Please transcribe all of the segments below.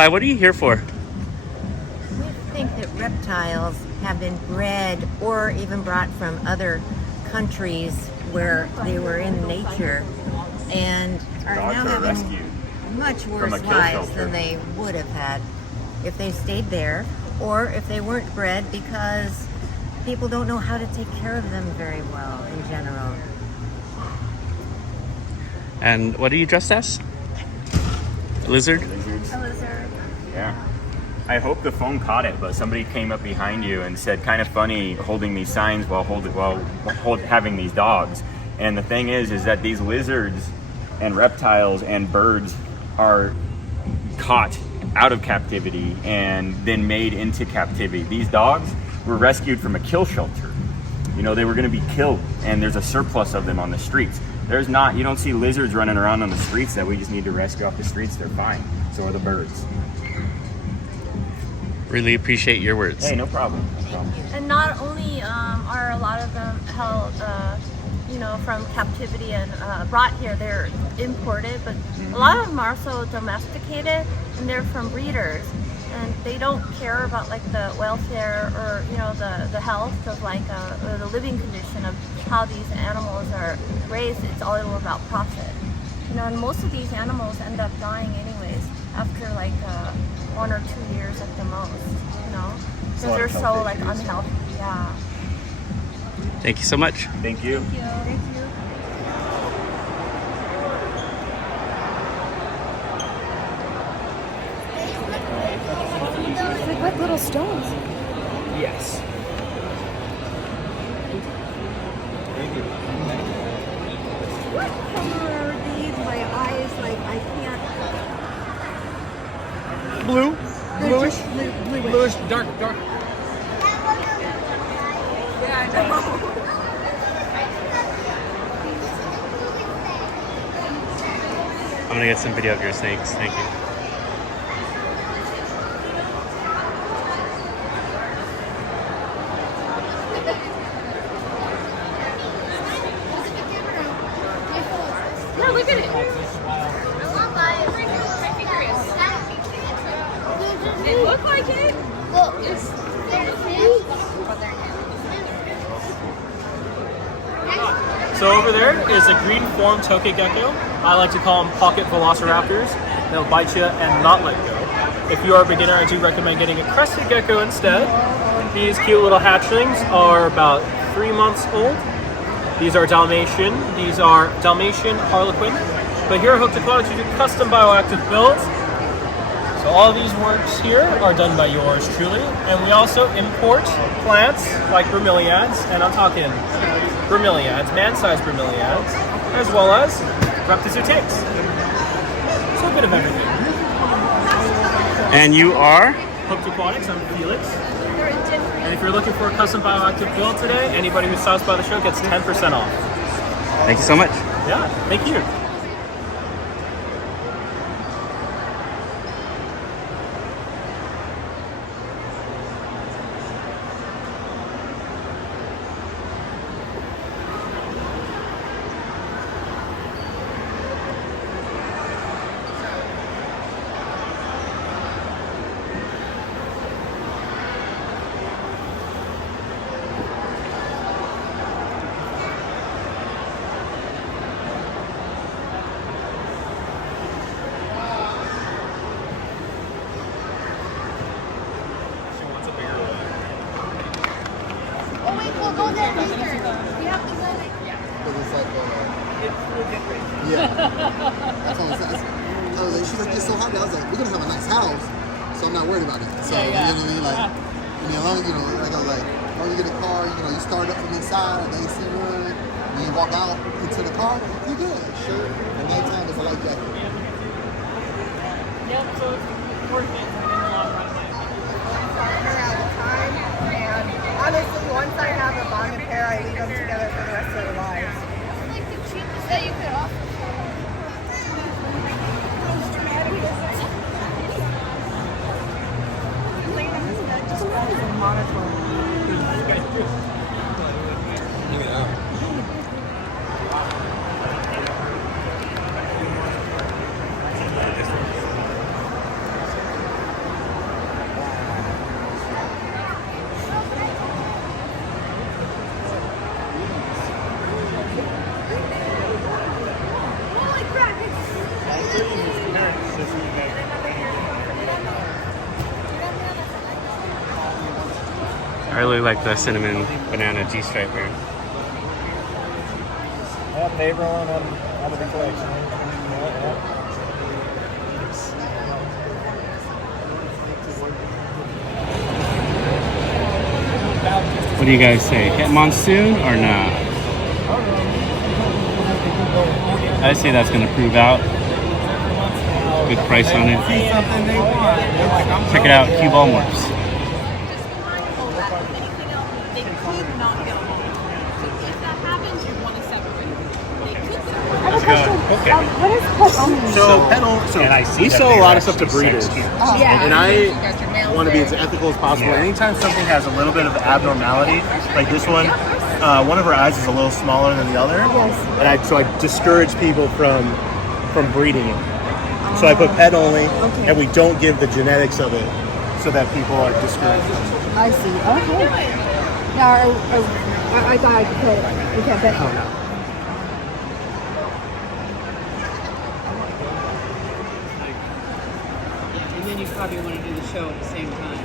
Hi, what are you here for? We think that reptiles have been bred or even brought from other countries where they were in nature and are now having much worse lives than they would have had if they stayed there, or if they weren't bred, because people don't know how to take care of them very well in general. And what are you dressed as? A lizard? Lizards. A lizard. Yeah. I hope the phone caught it, but somebody came up behind you and said, kind of funny holding these signs while having these dogs. And the thing is that these lizards and reptiles and birds are caught out of captivity and then made into captivity. These dogs were rescued from a kill shelter. You know, they were going to be killed, and there's a surplus of them on the streets. You don't see lizards running around on the streets that we just need to rescue off the streets. They're fine. So are the birds. Really appreciate your words. Hey, no problem. And not only are a lot of them held, from captivity and brought here, they're imported, but a lot of them are also domesticated, and they're from breeders. And they don't care about like the welfare or the health of or the living condition of how these animals are raised. It's all about profit. And most of these animals end up dying anyways after 1 or 2 years at the most. Because they're so unhealthy. Yeah. Thank you so much. Thank you. Thank you. Thank you. Like little stones. Yes. Thank you. What color are these? My eyes, I can't. Blue. Bluish. Bluish. Bluish. Dark. Yeah, I know. I'm gonna get some video of your snakes. Thank you. Yeah, look at it. They look like it. So over there is a green form tokay gecko. I like to call them pocket velociraptors. They'll bite you and not let go. If you are a beginner, I do recommend getting a crested gecko instead. These cute little hatchlings are about 3 months old. These are Dalmatian. These are Dalmatian Harlequin. But here at Hooked Aquatics, we do custom bioactive builds. So all of these works here are done by yours truly. And we also import plants like bromeliads, and I'm talking bromeliads, man-sized bromeliads, as well as reptizotics. So a bit of everything. And you are? Hooked Aquatics, I'm Felix. And if you're looking for a custom bioactive build today, anybody who stops by the show gets 10% off. Thank you so much. Yeah, thank you. Yeah. That's all I was saying. I was like, she's like, it's so hot. I was like, we're gonna have a nice house, so I'm not worried about it. So you know what I mean? Like, like I was like, when you get a car, you start up from inside, and then you see one, when you walk out into the car, you're good. Sure. At nighttime, it's a light jacket. Yep, so it's worth it in the long run. Her all the time, and honestly, once I have a bonded pair, I leave them together for the rest of their lives. Like the cheapest that you could offer. I really like the cinnamon banana G-stripe here. Yeah, favor on the big legs. What do you guys say? Hit monsoon or not? I say that's gonna prove out. Good price on it. Check it out, Cue Ball Morphs. I have a question. What is pet only? So pet only. So And I see we that sell they a lot are of stuff to actually breeders, sex cute. and I want to be as ethical as possible. Yeah. Anytime something has a little bit of abnormality, like this one of her eyes is a little smaller than the other, and so I discourage people from breeding it. So I put pet only, and we don't give the genetics of it, so that people are discouraged. I see. Okay. Now, I thought I could put it. We can't pet. Oh no. And then you probably want to do the show at the same time,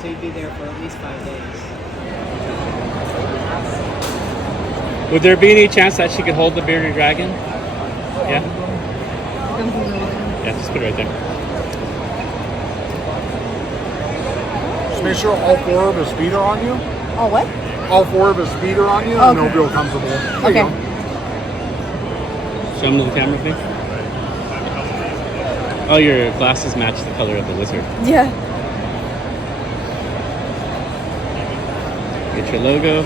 so you'd be there for at least 5 days. Would there be any chance that she could hold the bearded dragon? Yeah? Yeah, just put it right there. Just make sure all 4 of his feet are on you. Oh, what? All 4 of his feet are on you, and they'll feel comfortable. There you Okay. go. Show them to the camera, please. Oh, your glasses match the color of the lizard. Yeah. Get your logo.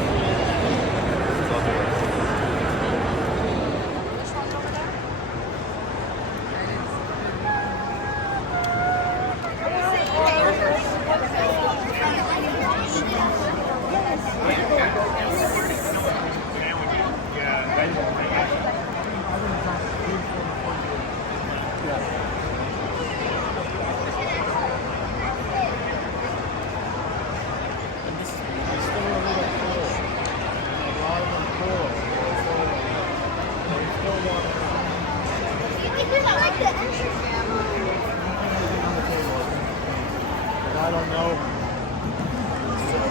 I don't know.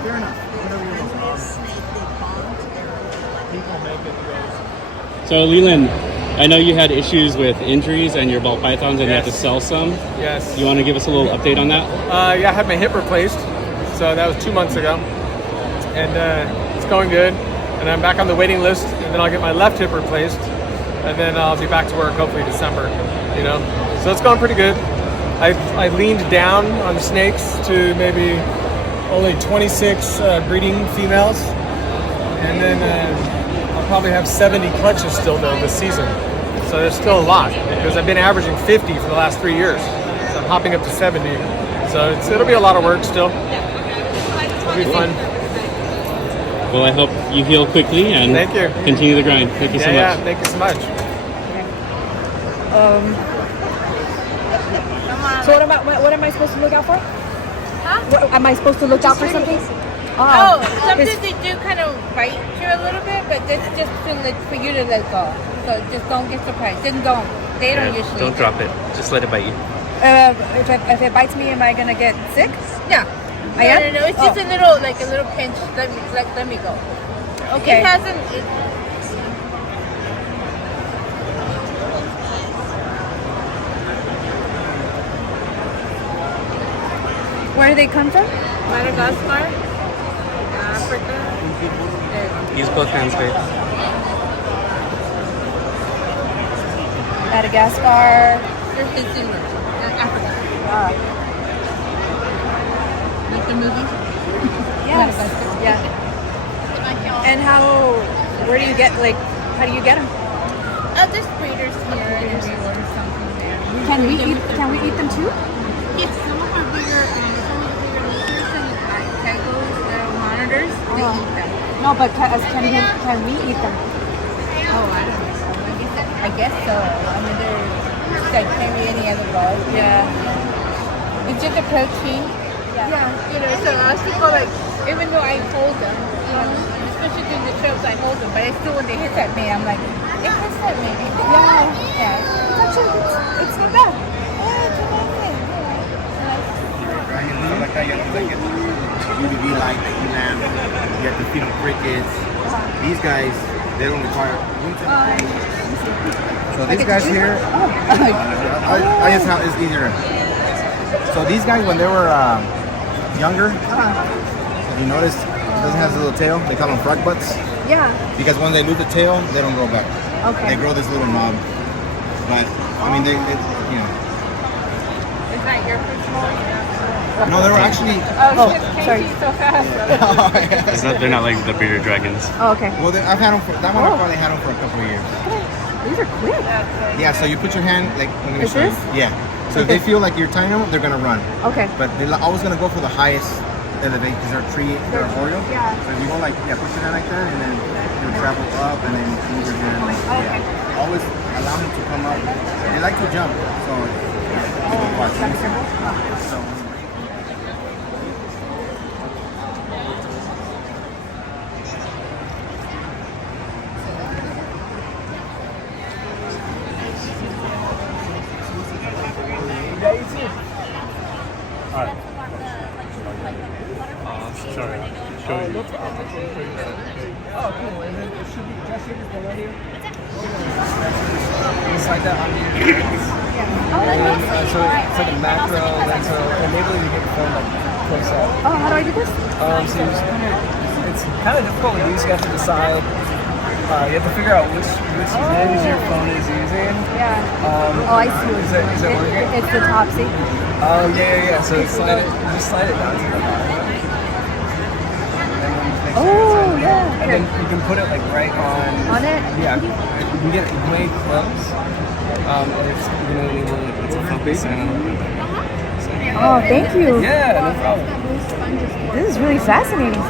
Fair enough. Whatever you want. People make it. So, Leland, I know you had issues with injuries and your ball pythons, and you had to sell some. Yes. You want to give us a little update on that? Yeah, I had my hip replaced, so that was 2 months ago, and it's going good. And I'm back on the waiting list, and then I'll get my left hip replaced, and then I'll be back to work hopefully December. You know, so it's going pretty good. I leaned down on snakes to maybe only 26 breeding females, and then I'll probably have 70 clutches still though this season. So there's still a lot because I've been averaging 50 for the last 3 years. So I'm hopping up to 70. So it'll be a lot of work still. It'll be fun. Well, I hope you heal quickly and Thank you. continue the grind. Thank you so much. Yeah, thank you so much. So what am I supposed to look out for? Huh? What, am I supposed to look out for something? Oh, sometimes they do kind of bite you a little bit, but that's just for you to let go. So just don't get surprised. Just don't. They don't Yeah, usually. don't drop it. Just let it bite you. If it bites me, am I gonna get sick? Yeah. I am? No. It's just a little pinch. Let me go. Okay. It hasn't. Where do they come from? Madagascar, Africa. Use both hands, babe. Madagascar. They're consumers. Africa. Like the movie? Yes. Yeah. And where do you get, how do you get them? There's breeders here and we order something there. Can we eat them too? Yes, some of our bigger lizards and like geckos, little monitors, they eat them. No, but can we eat them? Oh, I don't know. I guess so. I mean, they're like maybe any other bug. Yeah. It's just a protein. Yeah. You know, so most people even though I hold them, especially during the shows, I hold them, but I still, when they hiss at me, I'm like, it hissed at me. Yeah. Actually, it's not bad. Yeah, it's a nice thing. You light, the elam. You have to feed them crickets. These guys, they don't require. So these guys here, I guess how it's easier. So these guys, when they were younger, if you notice, it doesn't have a little tail. They call them frog butts. Yeah. Because when they lose the tail, they don't grow back. Okay. They grow this little knob. But I mean, you know. Is that your first No, they were actually. Oh, sorry. So fast. They're not like the bearded dragons. Oh, okay. Well, I've had them for that one. I probably had them for a couple of years. These are quick. Yeah. So you put your hand like. I'm gonna Is show you. this? Yeah. So if they feel like you're tying them, they're gonna run. Okay. But they're always gonna go for the highest elevation because they're arboreal. Yeah. So if you go like put your hand like that, and then you travel up, and then move your hand. Okay. Yeah. Always allow them to come up. They like to jump. So. So. Sorry. Show you. Oh, cool. And then it should be just here, just right here. Just like that on the so it's like a macro, and so enabling you to get the phone like close up. Oh, how do I do this? So you just, it's kind of difficult to do, so you have to decide. You have to figure out which hinge your phone is using. Yeah. I see. Is it working? It's the top, see? Oh, yeah. So you just slide it down to the bottom. Oh, yeah. And then you can put it like right on it? Yeah. You can get it way close. It's it's a focus and Oh, thank you. yeah, no problem. This is really fascinating.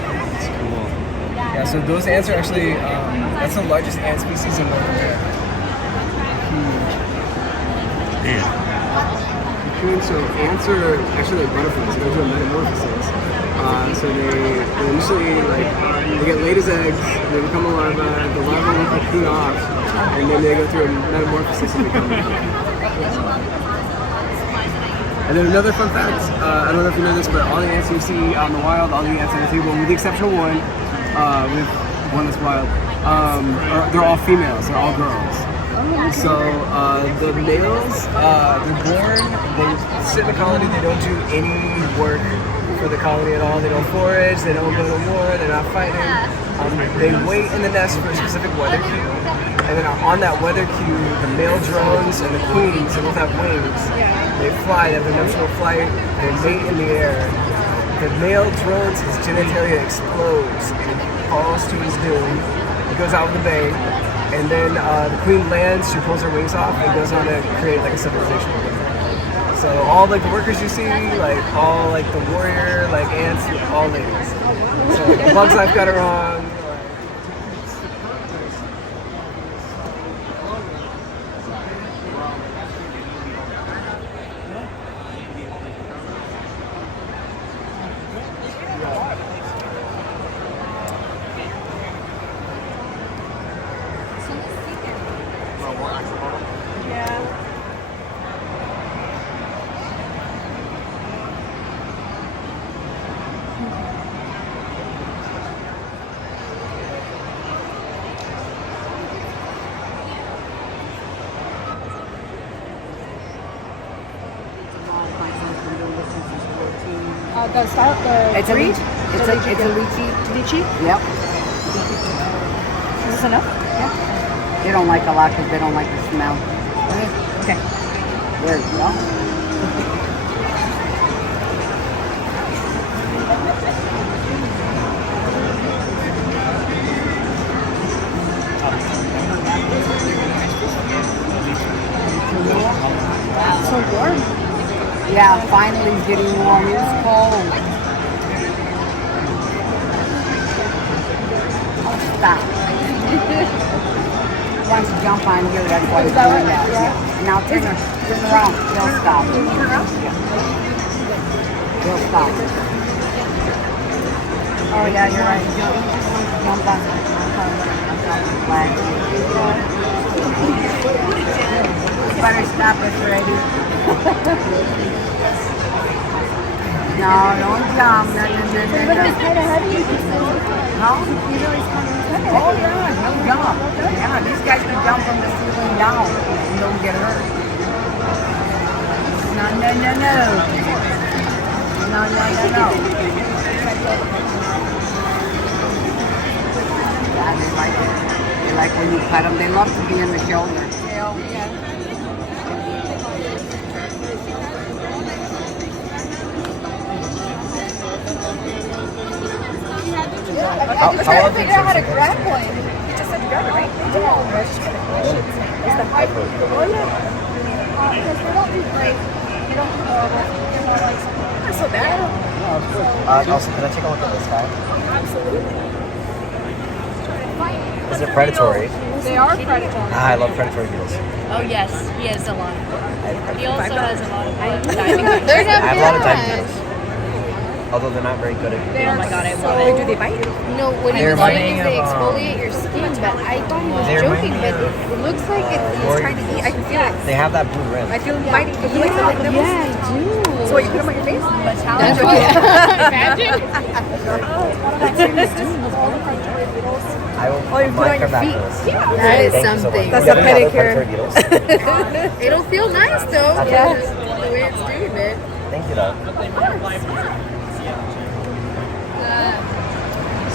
Yeah, so those ants are actually that's the largest ant species in North America. Huge. So ants are actually like butterflies. They go through a metamorphosis. So they initially they get laid as eggs, they become a larva, the larva will cocoon off, and then they go through a metamorphosis and become And then another fun fact, I don't know if you know this, but all the ants you see out in the wild, all the ants on the table, with the exception of one, with one that's wild, they're all females, they're all girls. So the males, they're born, they sit in the colony, they don't do any work for the colony at all. They don't forage, they don't go to war, they're not fighting. They wait in the nest for a specific weather cue, and then on that weather cue, the male drones and the queens, they both have wings, they fly, they have a nuptial flight, they mate in the air. The male drones, his genitalia explodes, and he falls to his doom. He goes out with the bang, and then the queen lands, she pulls her wings off, and goes on to create like a civilization. So all like the workers you see, like all like the warrior, like ants, all ladies. So Bug's Life got it wrong. It's a lychee. It's a lychee. Lychee? Yep. Is this enough? Yeah. They don't like a lot because they don't like the smell. Okay. There you go. So warm. Yeah, finally it's getting warm. It's cold. Stop. Once you jump on here, that's why it's doing that. Yeah. Now turn around. They'll stop. They'll stop. Oh yeah, you're right. Jump on. Better stop it already. No, don't jump. No. But it's kind of heavy. No? Oh, yeah, no jump. Yeah, these guys can jump from the ceiling down and don't get hurt. No. Yeah, they like it. They like when you pet them. They love to be in the shoulder. I'm trying to figure out how to grab one. You just said to grab it, right? It's the hyper. Oh, yeah. Because they don't do great. They don't do not so bad. No, of course. Also, can I take a look at this guy? Absolutely. Is it predatory? They are predatory. I love predatory beetles. Oh yes, he has a lot. He also has a lot of diving. They're not I have a lot of bad. diving beetles. Although they're not very good at Oh my god, I love it. Do they bite? No, what he They're was saying biting is they of, exfoliate your skin, but I thought he was They're joking, biting but of, it looks like it's trying to eat. I can feel it. They have that blue rim. I feel it biting. Do you like the nibbles? Yeah, I do. So what, you put them on your face? That's how That's I what imagine. I will Oh, you put it on your feet. Yeah. That is Thank you so something. much. That's We a got another pedicure. predatory beetles. It'll feel nice though. That's Yeah. it. The way it's doing it. Thank you, though.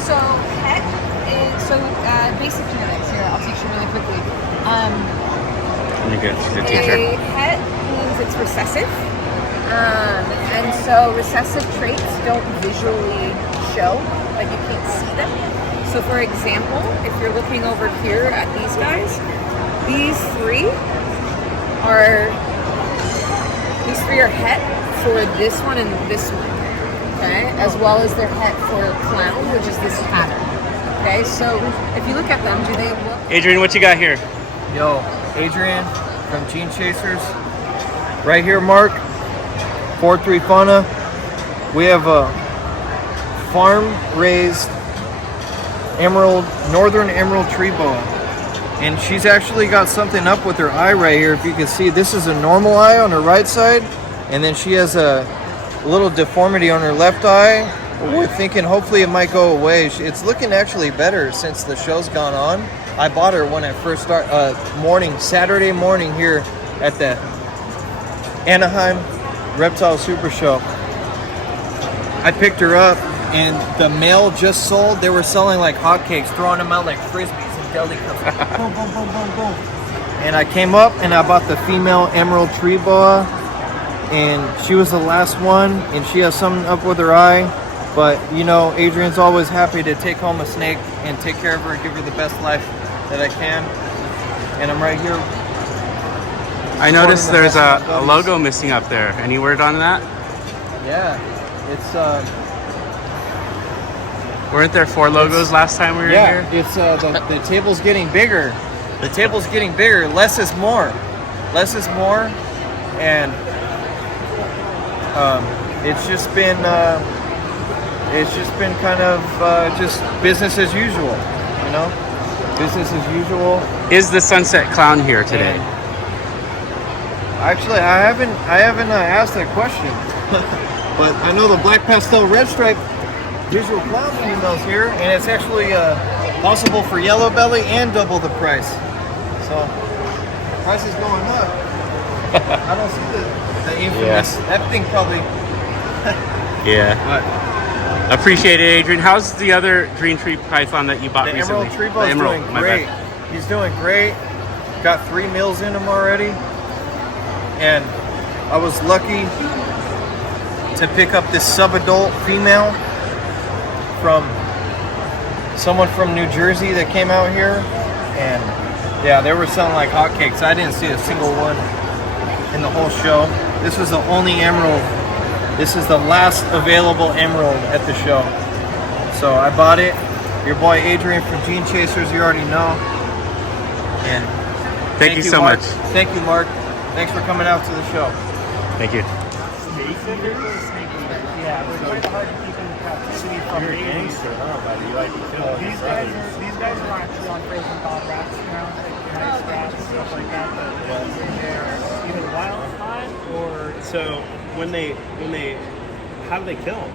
So pet is basic genetics. Here, I'll teach you really quickly. Really good. She's a teacher. A pet means it's recessive, and so recessive traits don't visually show, like you can't see them. So, for example, if you're looking over here at these guys, these three are het for this one and this one. Okay, as well as their het for clown, which is this pattern. Okay, so if you look at them, do they look? Adrian, what you got here? Yo, Adrian from Gene Chasers. Right here, Mark. 4-3 fauna. We have a farm-raised northern emerald tree boa. And she's actually got something up with her eye right here. If you can see, this is a normal eye on her right side. And then she has a little deformity on her left eye. We're thinking hopefully it might go away. It's looking actually better since the show's gone on. I bought her when I first started, Saturday morning here at the Anaheim Reptile Super Show. I picked her up and the male just sold. They were selling like hotcakes, throwing them out like frisbees and deli cups. Boom, boom, boom, boom, boom. And I came up and I bought the female emerald tree boa. And she was the last one, and she has something up with her eye. But, you know, Adrian's always happy to take home a snake and take care of her and give her the best life that I can. And I'm right here. I noticed there's a logo missing up there. Any word on that? Yeah, it's weren't there 4 logos last time we were here? It's the table's getting bigger. The table's getting bigger. Less is more. Less is more, and it's just been kind of just business as usual, you know. Business as usual. Is the sunset clown here today? And actually, I haven't asked that question, but I know the black pastel red stripe visual clown female's here, and it's actually possible for yellow belly and double the price. So the price is going up. I don't see the infamous. Yeah. That thing probably. Yeah. Appreciate it, Adrian. How's the other green tree python that you bought The recently? emerald tree boa is doing my great. bad. He's doing great. Got 3 meals in him already, and I was lucky to pick up this sub-adult female from someone from New Jersey that came out here, and yeah, they were selling like hotcakes. I didn't see a single one in the whole show. This was the only emerald. This is the last available emerald at the show. So I bought it. Your boy Adrian from Gene Chasers, you already know. And Thank you so Mark. much. Thank you, Mark. Thanks for coming out to the show. Thank you. Yeah, we're trying hard to keep in captivity from You're a gangster, huh, buddy? You like to kill these guys are actually on frozen dog rats now, like nice rats, stuff like that. But they're either wild caught or So when they how do they kill them?